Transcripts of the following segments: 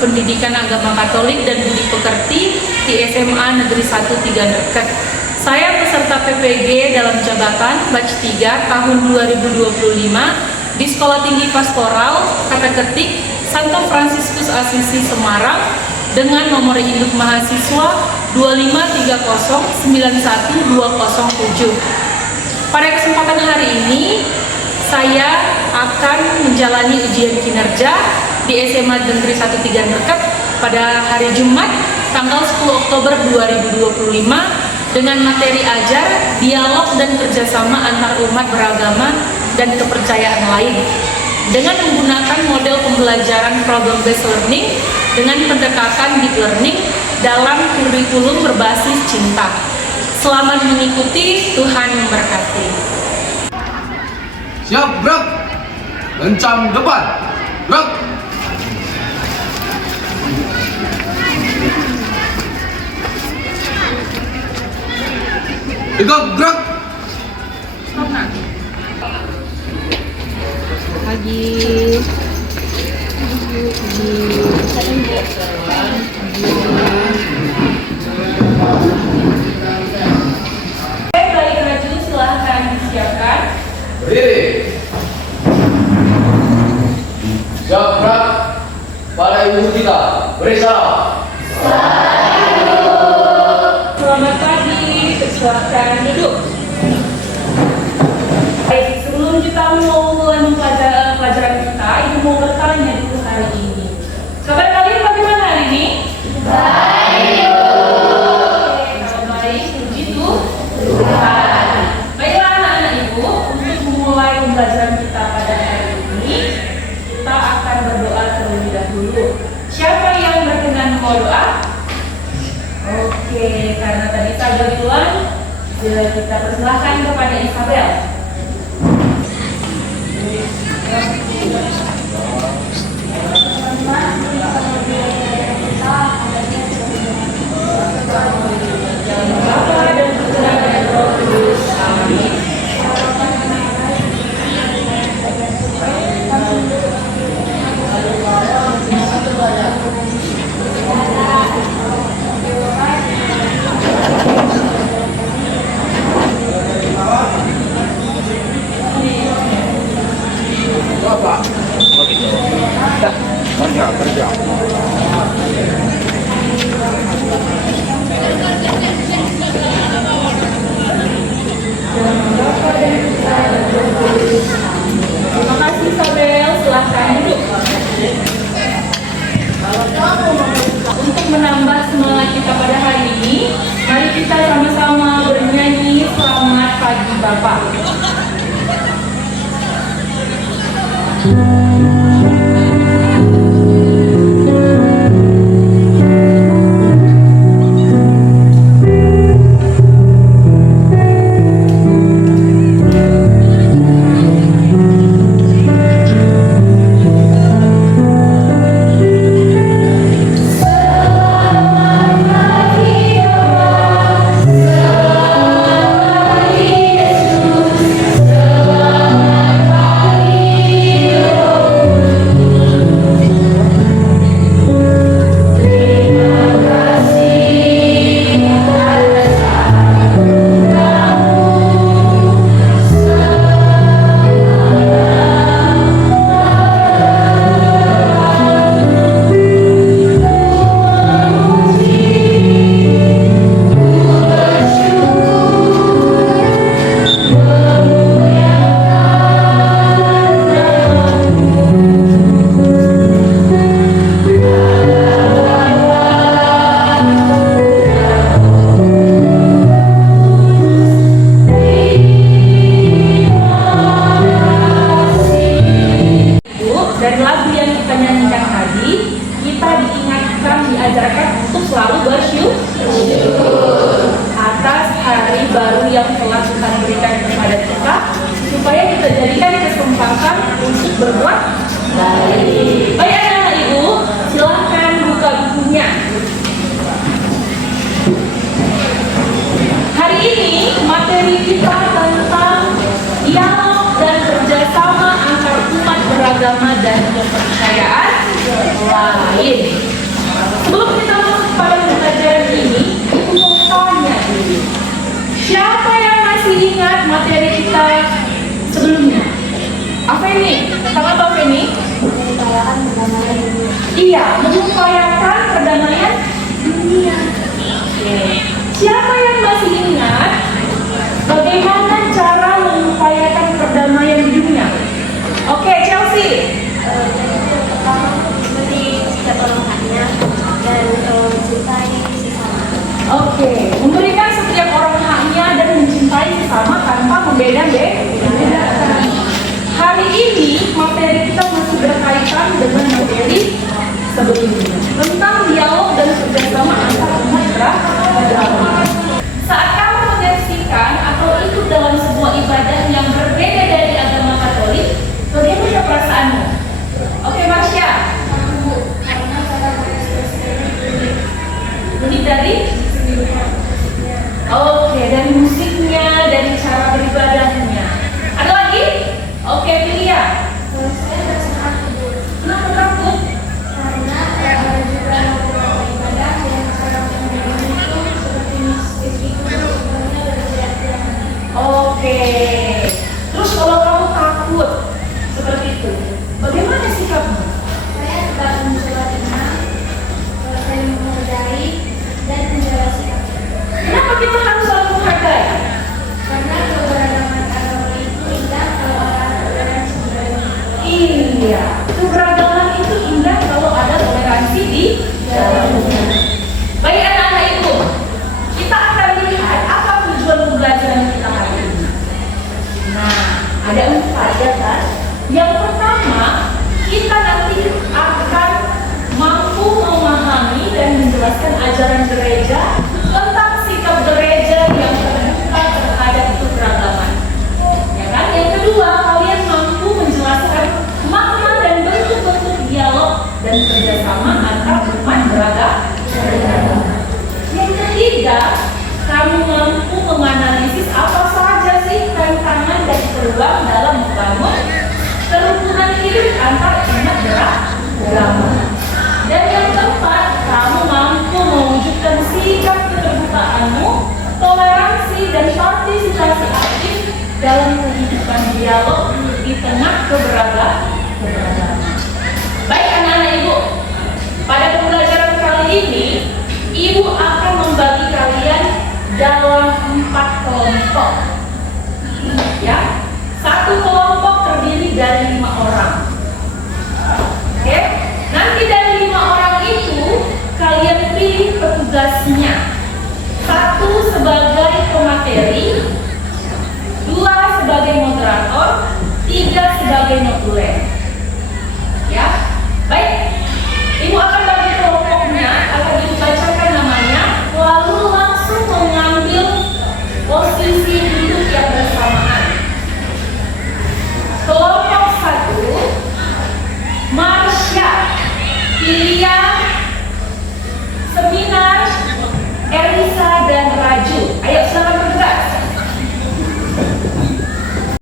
Pendidikan Agama Katolik dan Budi Pekerti di SMA Negeri 1 Tiga Deket. Saya peserta PPG dalam jabatan batch 3 tahun 2025 di Sekolah Tinggi Pastoral kata ketik Santo Fransiskus Asisi Semarang dengan nomor induk mahasiswa 253091207. Pada kesempatan hari ini saya akan menjalani ujian kinerja di SMA Negeri 1 Tiga Deket pada hari Jumat tanggal 10 Oktober 2025 dengan materi ajar, dialog dan kerjasama antar umat beragama dan kepercayaan lain dengan menggunakan model pembelajaran problem based learning dengan pendekatan deep learning dalam kurikulum berbasis cinta. Selamat mengikuti, Tuhan memberkati. Siap, gerak. Lencang depan. Gerak. Tegak, gerak. Pagi. Baik, Raju, silahkan disiapkan. Berdiri. Siap, gerak. Pada ibu kita beri salam. Selamat pagi, silahkan duduk. Baik, sebelum kita mulai pelajaran kita, Ibu mau bertanya dulu hari ini. Kabar kalian bagaimana hari ini? Baik. Kalau baik, puji Tuhan. Baiklah anak-anak Ibu, untuk memulai pembelajaran kita pada hari ini, kita akan berdoa terlebih dahulu. Siapa yang berkenan mau doa? Oke, karena tadi saya duluan, kita persilahkan kepada Isabel. Kerja. Terima kasih Isabel, silahkan duduk. Untuk menambah semangat kita pada hari ini, mari kita sama-sama bernyanyi Selamat Pagi Bapak. Dari lagu yang kita nyanyikan tadi, kita diajarkan untuk selalu bersyukur atas hari baru yang telah Tuhan berikan kepada kita, supaya kita jadikan kesempatan untuk berbuat baik. Baik anak-anak Ibu, silahkan buka bukunya. Hari ini materi kita tentang dialog dan kerjasama antar umat beragama dan kepercayaan lain. Afeni, tentang apa Afeni? Mengupayakan perdamaian dunia. Iya, mengupayakan perdamaian dunia. Oke. Siapa yang masih ingat bagaimana cara mengupayakan perdamaian di dunia? Oke, Chelsea. Pertama, memberi setiap orang haknya dan mencintai sesama. Oke, memberikan setiap orang haknya dan mencintai sesama tanpa membedakan. Hari ini materi kita masih berkaitan dengan materi sebelumnya tentang dialog dan kerjasama antar umat beragama. Saat kamu menyaksikan atau ikut dalam sebuah ibadah yang berbeda dari agama Katolik, bagaimana perasaanmu? Oke, Marsha. Karena cara mengekspresikan Unik dari? Oke, dari musiknya, dari cara beribadahnya. Ada lagi? Oke, Pilia. saya merasa takut Kenapa takut? karena juga beberapa ibadah yang cara mengenai itu seperti itu sebenarnya berteriak-teriak. Oke. Terus kalau kamu takut seperti itu, bagaimana sikapmu? Saya tetap mencoba tenang, saya menghargai dan menjaga sikap. Kenapa kita harus saling menghargai? Karena keberagaman agama itu indah kalau ada toleransi di dalamnya. Iya, keberagaman itu indah kalau ada toleransi di dalamnya. Baik anak-anak ibu, kita akan lihat apa tujuan pembelajaran kita hari ini. Nah, ada 4 ya kan? Yang pertama, kita nanti akan mampu memahami dan menjelaskan ajaran gereja tentang sikap gereja yang terbuka terhadap keberagaman. Ya kan? Yang kedua, kalian mampu menjelaskan makna dan bentuk-bentuk dialog dan kerjasama antar umat beragama. Yang ketiga, kamu mampu menganalisis apa saja sih tantangan dan peluang dalam membangun kerukunan hidup antar umat beragama. Dan yang keempat, kamu mampu mewujudkan sikap keterbukaanmu, toleransi dan partisipasi aktif dalam kehidupan dialog di tengah keberagaman. Baik anak-anak ibu, pada pembelajaran kali ini, ibu akan membagi kalian dalam 4 kelompok. Ya, satu kelompok terdiri dari 5 orang. Oke, nanti dari 5 orang itu kalian pilih petugasnya. 1 sebagai pemateri, 2 sebagai moderator, 3 sebagai notulen. Ya, baik. Ibu akan bagi kelompoknya, akan dibacakan namanya, lalu langsung mengambil posisi duduk yang bersamaan. Kelompok 1, Marsha, Pilia, Seminar, Elisa, dan Raju. Ayo silakan bergerak.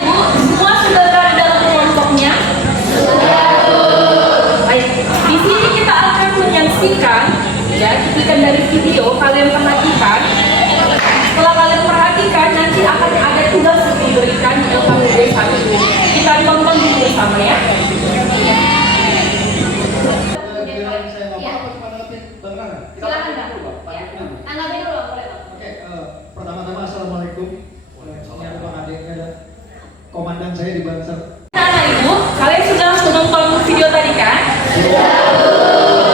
Bu, semua sudah berada dalam kelompoknya? Baik, di sini kita akan menyaksikan, ya, cuplikan dari video. Kalian perhatikan. Setelah kalian perhatikan, nanti akan ada tugas yang diberikan di LKPD 1. Kita tonton dulu bersama ya. Silakan Pak. Ya. Tanggapi dulu, boleh Pak. Oke, pertama-tama assalamualaikum. Ini ada Bang Ade, ada komandan saya di Banser. Anak ibu, kalian sudah menonton video tadi kan?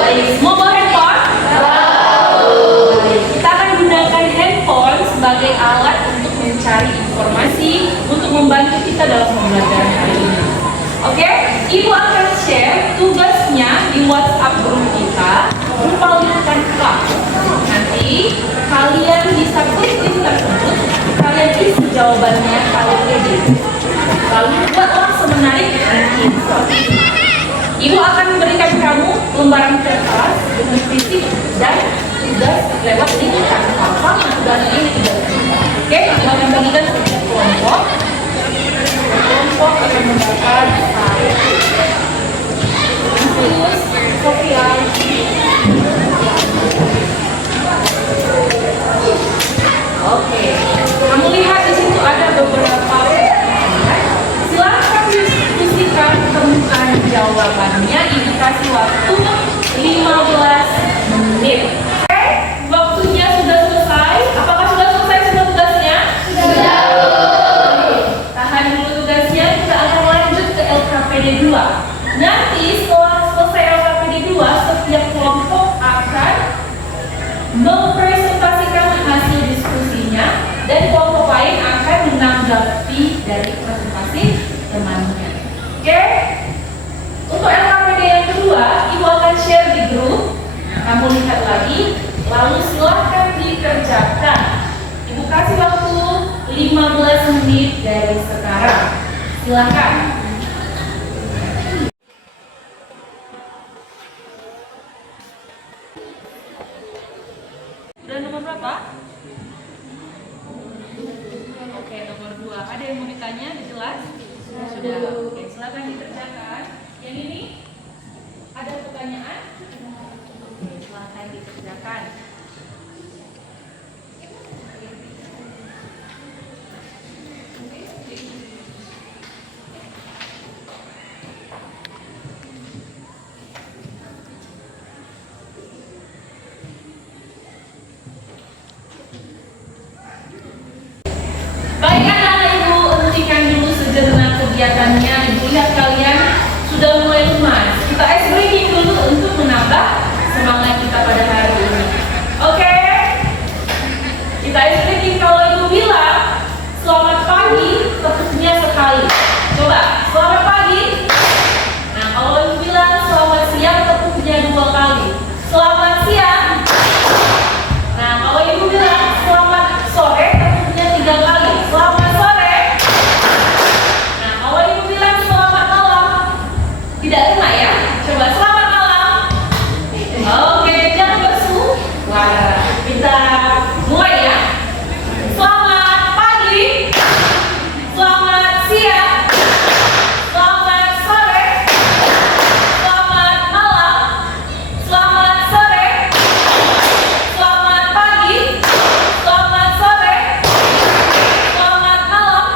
Baik, mau bawa handphone? Baik, kita akan gunakan handphone sebagai alat untuk mencari informasi untuk membantu kita dalam pembelajaran hari ini. Oke, ibu akan share tugasnya di WhatsApp grup kita berupa link template. Nanti kalian bisa klik link tersebut, kalian isi jawabannya kalian edit. Lalu buatlah semenarik mungkin. Ibu akan memberikan kamu lembaran kertas dengan fisik dan tugas lewat link template. Sama tugas ini tidak. Oke, ibu akan bagikan setiap kelompok. Kelompok akan mendapat infus, sosial. Oke, kamu lihat di situ ada beberapa. Silakan diskusikan mempresentasikan hasil diskusinya, dan kelompok lain akan menanggapi dari presentasi temannya. Oke? Untuk LKPD yang kedua, Ibu akan share di grup. Kamu lihat lagi, lalu silahkan dikerjakan. Ibu kasih waktu 15 menit dari sekarang. Silahkan. Udah nomor berapa? Oke, nomor 2. Ada yang mau ditanya? Jelas? Sudah. Oke, silakan dikerjakan. Yang ini ada pertanyaan? Oke, silakan dikerjakan. Baik anak-anak Ibu, hentikan dulu sejenak kegiatannya. Ibu lihat kalian sudah mulai lemas. Kita ice breaking dulu untuk menambah semangat kita pada hari ini. Oke? Kita ice breaking. Kalau Ibu bilang selamat pagi, tepuknya sekali. Coba, selamat pagi. Nah, kalau Ibu bilang selamat siang, tepuknya 2 kali. Selamat siang. Nah, kalau Ibu bilang selamat sore, tepuknya 3 kali. Selamat sore. Nah, kalau Ibu bilang selamat malam, tidak kena ya. Coba selamat malam. Oke, jangan bersuara. Kita mulai ya. Selamat pagi. Selamat siang. Selamat sore. Selamat malam. Selamat sore. Selamat pagi. Selamat sore. Selamat malam.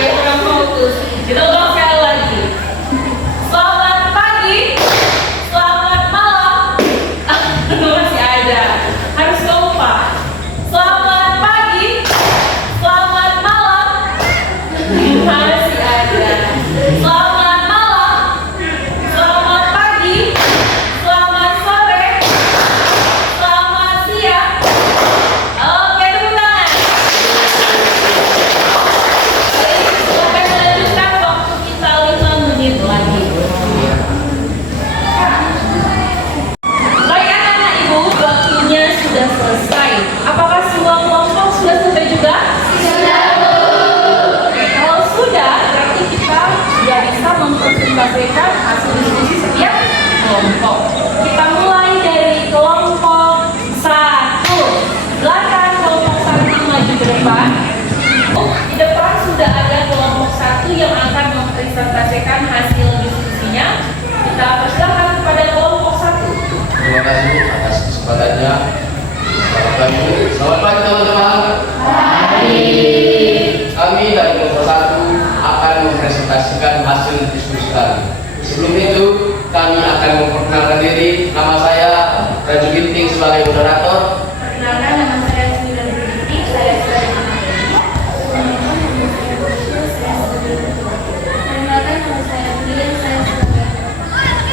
Ya kurang fokus. Kita ulang sekali lagi. Selamat pagi. Selamat malam. Masih ada. Harus kompak. Selamat pagi. Selamat malam. Masih ada. Selamat malam. Selamat pagi. Selamat sore. Selamat siang. Oke, tepuk tangan. Silakan melanjutkan, waktu kita 5 menit lagi. Baik anak-anak Ibu, waktunya sudah selesai. Apakah semua kelompok sudah selesai juga? Kalau sudah, berarti kita sudah bisa mempresentasikan hasil diskusi setiap kelompok. Kita mulai dari kelompok 1. Silakan kelompok 1 maju ke depan. Di depan sudah ada kelompok 1 yang akan mempresentasikan hasil diskusinya. Kita persilakan kepada kelompok 1. Terima kasih atas kesempatannya. Selamat pagi. Selamat pagi teman-teman. Kami dari kelompok 1 akan mempresentasikan hasil diskusi kami. Sebelum itu, kami akan memperkenalkan diri. Nama saya Raju Ginting sebagai moderator. Perkenalkan, nama saya Sembilan Binti, saya sebagai materi. Perkenalkan, nama saya Billy, saya sebagai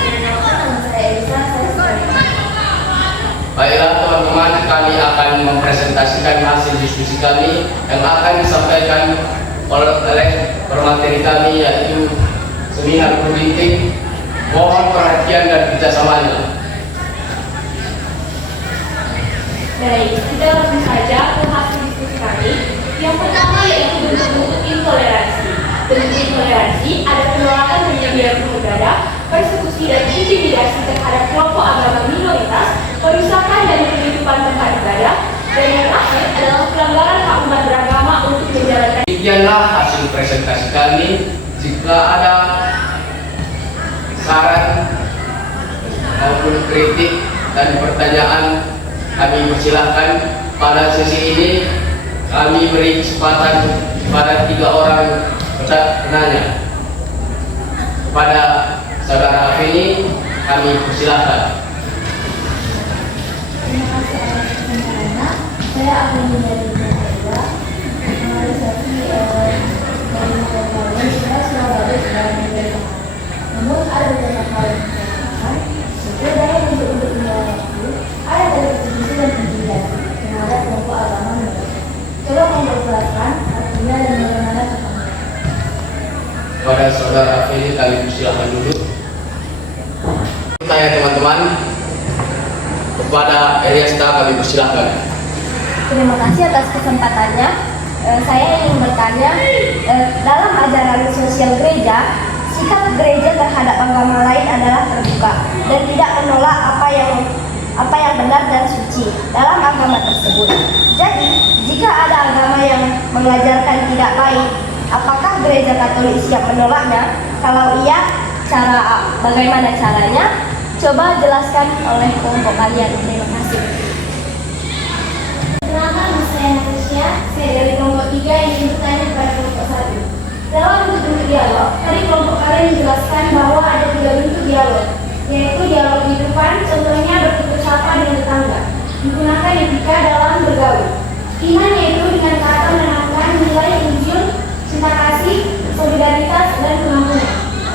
perkenalkan, nama saya Elisa, saya sebagai Baiklah teman-teman, kami akan mempresentasikan hasil diskusi kami yang akan disampaikan oleh pemateri kami, yaitu seminar politik. Mohon perhatian dan kerjasamanya. Baik, kita langsung saja ke hasil diskusi kami. Yang pertama yaitu bentuk-bentuk intoleransi. Bentuk intoleransi ada penolakan penyediaan negara, persekusi dan intimidasi terhadap kelompok agama minoritas, perusakan dari kehidupan tempat ibadah, dan yang terakhir adalah pelanggaran hak umat beragama untuk menjalankan. Demikianlah hasil presentasi kami. Jika ada saran maupun kritik dan pertanyaan, kami persilahkan. Pada sesi ini kami beri kesempatan kepada 3 orang penanya. Kepada saudara Afini, kami persilahkan. Terima kasih atas kesempatannya. Saya akan menjadi peserta normalisasi dari Surabaya dan Medan. Namun ada beberapa hal yang saya katakan. Berbeda bentuk-bentuk intoleransi Kepada Eriasta kami persilahkan. Terima kasih atas kesempatannya. Saya ingin bertanya, dalam ajaran sosial gereja, sikap gereja terhadap agama lain adalah terbuka dan tidak menolak apa yang benar dan suci dalam agama tersebut. Jadi, jika ada agama yang mengajarkan tidak baik, apakah gereja Katolik siap menolaknya? Kalau iya, bagaimana caranya? Coba jelaskan oleh kelompok kalian. Terima kasih. Perkenalkan, nama saya Natasha. Saya dari kelompok 3 yang ingin bertanya kepada kelompok 1. Dalam bentuk dialog, tadi kelompok kalian menjelaskan bahwa ada 3 bentuk dialog, yaitu dialog kehidupan, contohnya bertutur sapa dengan tetangga, menggunakan etika dalam bergaul. Iman yaitu dengan kata menanamkan nilai Injil, cinta kasih, solidaritas, dan pengampunan.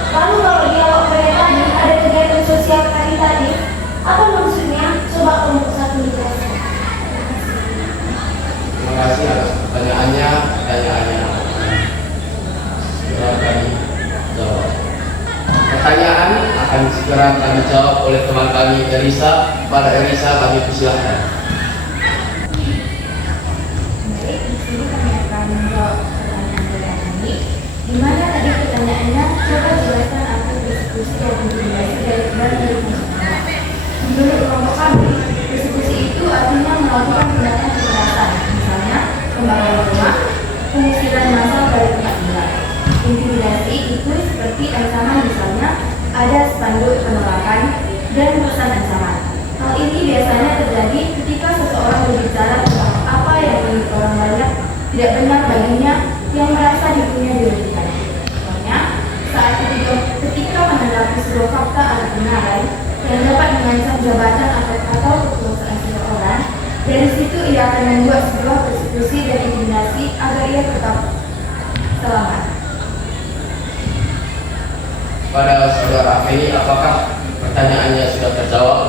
Lalu kalau dialog pada tadi ada kegiatan sosial karitatif, apa maksudnya? Coba kelompok 1 dijelaskan. Terima kasih atas pertanyaannya. Segera kami jawab. Pertanyaan akan segera kami jawab oleh teman kami Elisa. Pada Elisa kami persilahkan. Baik, di sini kami akan menjawab pertanyaan ini. Di mana tadi pertanyaannya? Coba jelaskan apa persekusi dan intimidasi dari masyarakat. Menurut kelompok kami, persekusi itu artinya melakukan tindakan kekerasan, misalnya pembakaran rumah, pengusiran massal dari tempat tinggal. Intimidasi itu seperti ancaman, misalnya ada spanduk penolakan dan pesan ancaman. Hal ini biasanya terjadi ketika seseorang berbicara tentang apa yang menurut orang banyak tidak benar baginya yang merasa dirinya dirugikan. Contohnya, saat ketika menanggapi sebuah fakta atau kebenaran yang dapat mengancam jabatan atau kekuasaan seseorang, dari situ ia akan membuat sebuah persekusi dan intimidasi agar ia tetap selamat. Pada saudara Afeni, apakah pertanyaannya sudah terjawab?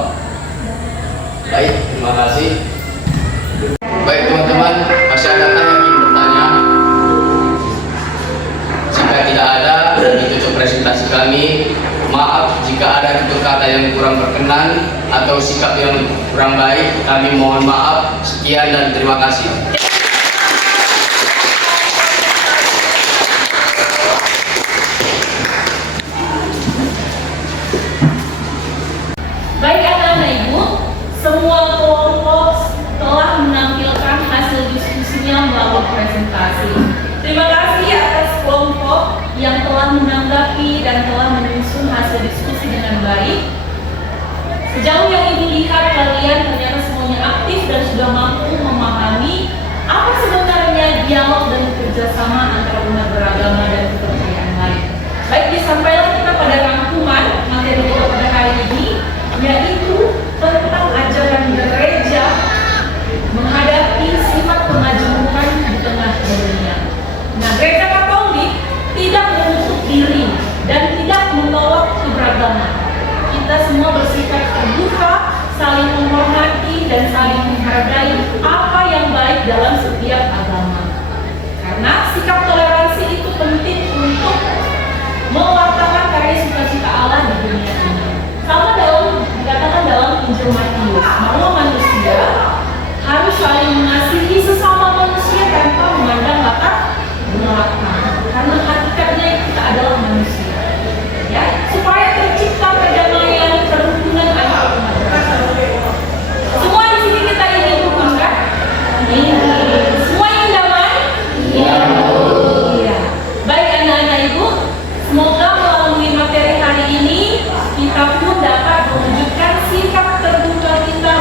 Baik, terima kasih. Baik teman-teman, masih ada yang ingin bertanya? Jika tidak ada, ditutup presentasi kami. Maaf jika ada tutur kata yang kurang berkenan atau sikap yang kurang baik, kami mohon maaf. Sekian dan terima kasih. Baik anak-anak ibu, semua kelompok telah menampilkan hasil diskusinya melalui presentasi. Terima kasih atas kelompok yang telah menanggapi dan telah menyusun hasil diskusi dengan baik. Sejauh yang ibu lihat, kalian ternyata semuanya aktif dan sudah mampu memahami apa sebenarnya dialog dan kerjasama antara umat beragama dan kepercayaan lain. Baik, disampaikan kita pada rangkuman materi kita pada hari ini, yaitu tentang ajaran gereja menghadapi sifat kemajemukan di tengah dunia. Nah, gereja Katolik tidak menutup diri dan tidak menolak keberagaman. Kita semua bersifat terbuka, saling menghormati dan saling menghargai apa yang baik dalam setiap agama. Karena sikap toleransi itu penting untuk mewartakan karya sukacita Allah di dunia ini. Sama dikatakan dalam Injil Matius, bahwa manusia harus saling mengasihi sesama manusia tanpa memandang latar belakang. Karena hakikatnya kita adalah manusia. Ya, supaya tercipta perdamaian, kerukunan antar umat beragama. Semua di sini kita ingin rukun kan? Ingin. Semua ingin damai? Iya. Baik anak-anak ibu, semoga melalui materi hari ini kita pun dapat mewujudkan sikap terbuka kita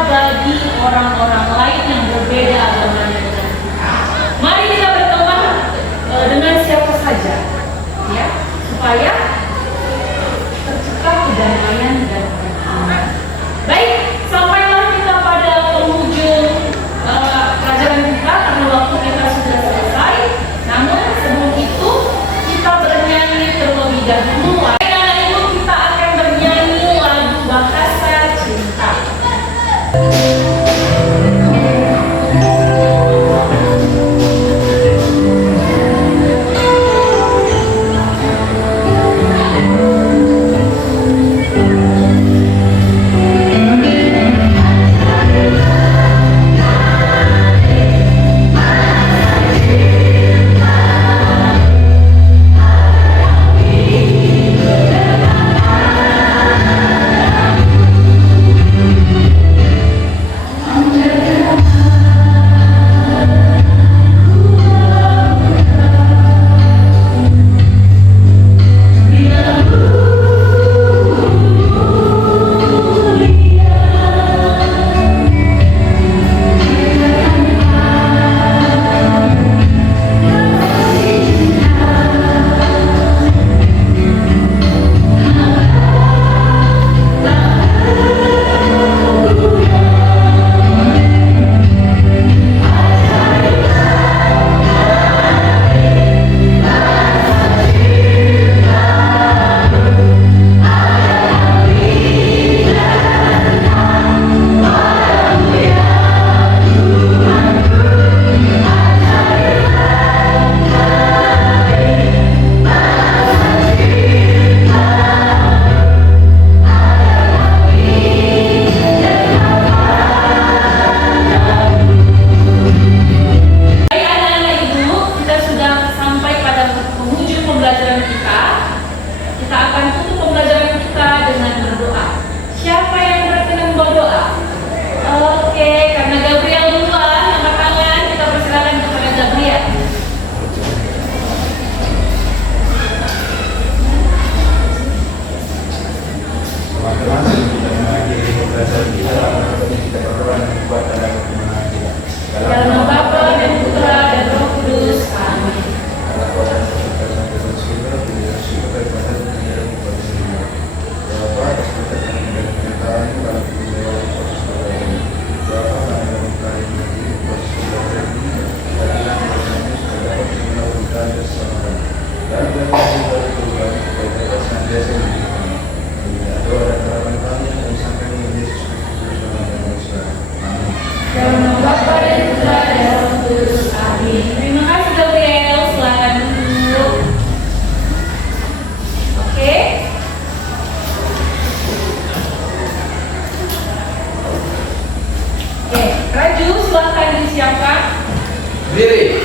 Berdiri.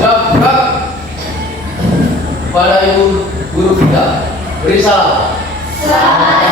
Siap, gerak. Kepada ibu guru kita, beri salam. Selamat